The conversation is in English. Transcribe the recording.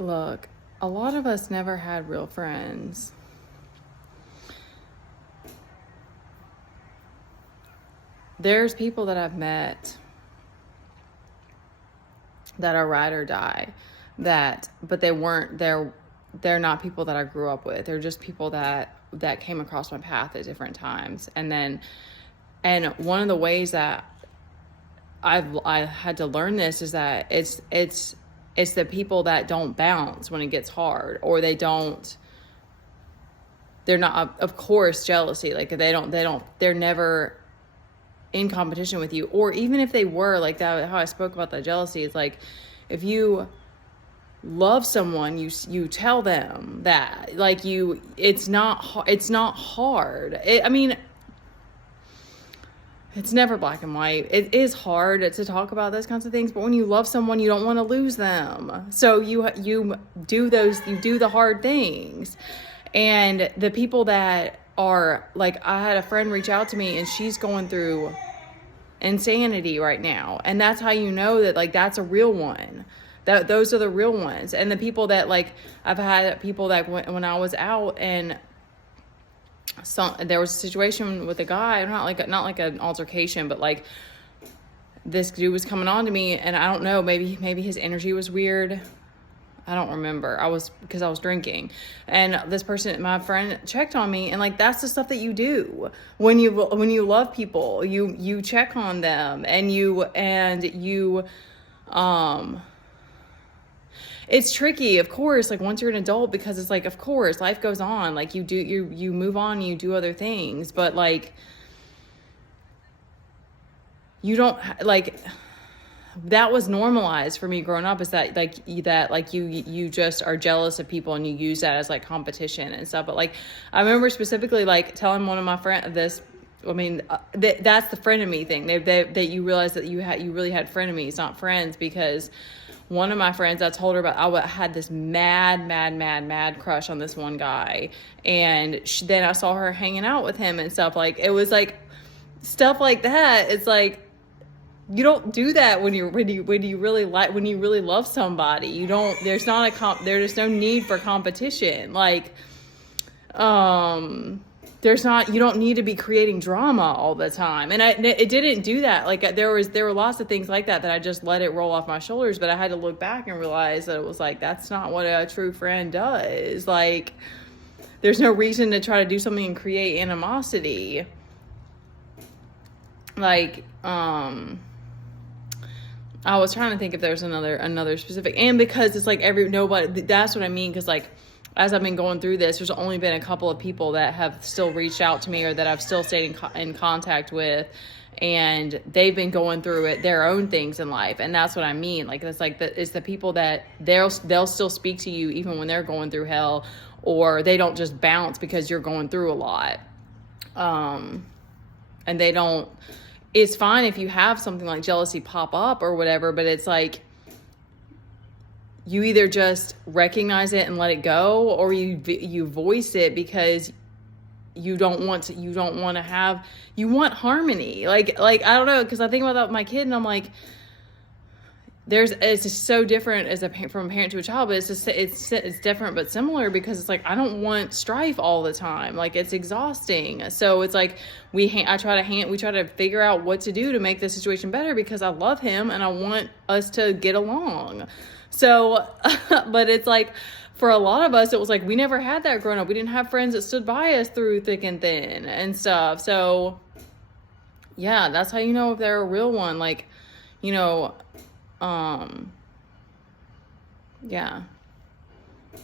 Look, a lot of us never had real friends. There's people that I've met that are ride or die, but they're not people that I grew up with. They're just people that came across my path at different times. And one of the ways that I had to learn this is that it's the people that don't bounce when it gets hard, or they're not, of course, jealousy. Like they're never in competition with you. Or even if they were, like that, how I spoke about that jealousy, it's like, if you love someone, you tell them that, like, it's not hard. It's never black and white. It is hard to talk about those kinds of things, but when you love someone, you don't want to lose them. So you do the hard things. And the people that are, like, I had a friend reach out to me and she's going through insanity right now. And that's how you know that, like, that's a real one. Those are the real ones. And the people that, like, I've had people that when I was out and there was a situation with a guy, not like an altercation, but like this dude was coming on to me, and I don't know, maybe his energy was weird. I don't remember. Because I was drinking, and this person, my friend, checked on me, and like, that's the stuff that you do when you love people. You check on them, and you it's tricky, of course, like, once you're an adult, because it's like, of course, life goes on. Like, you move on, you do other things, but like, you don't, like, that was normalized for me growing up, is that you just are jealous of people and you use that as like competition and stuff. But like, I remember specifically like telling one of my friends this. That's the frenemy thing. That you realize that you really had frenemies, not friends, because one of my friends, I told her about, I had this mad crush on this one guy. And then I saw her hanging out with him and stuff. Like, it was like stuff like that. It's like, you don't do that when you really love somebody. You don't, there's no need for competition. Like, you don't need to be creating drama all the time. And it didn't do that. Like, there were lots of things like that I just let it roll off my shoulders, but I had to look back and realize that it was like, that's not what a true friend does. Like, there's no reason to try to do something and create animosity. Like, I was trying to think if there's another specific, and because it's like nobody, that's what I mean. Cause like, as I've been going through this, there's only been a couple of people that have still reached out to me, or that I've still stayed in contact with, and they've been going through their own things in life. And that's what I mean. Like, it's like it's the people that they'll still speak to you even when they're going through hell, or they don't just bounce because you're going through a lot. And they don't, it's fine if you have something like jealousy pop up or whatever, but it's like, you either just recognize it and let it go, or you voice it because you want harmony. Like, I don't know. Cause I think about that with my kid, and I'm like, it's just so different from a parent to a child, but it's different, but similar, because it's like, I don't want strife all the time. Like, it's exhausting. So it's like, we try to figure out what to do to make the situation better, because I love him and I want us to get along. So, but it's like, for a lot of us, it was like, we never had that growing up. We didn't have friends that stood by us through thick and thin and stuff. So yeah, that's how you know if they're a real one. Like, yeah.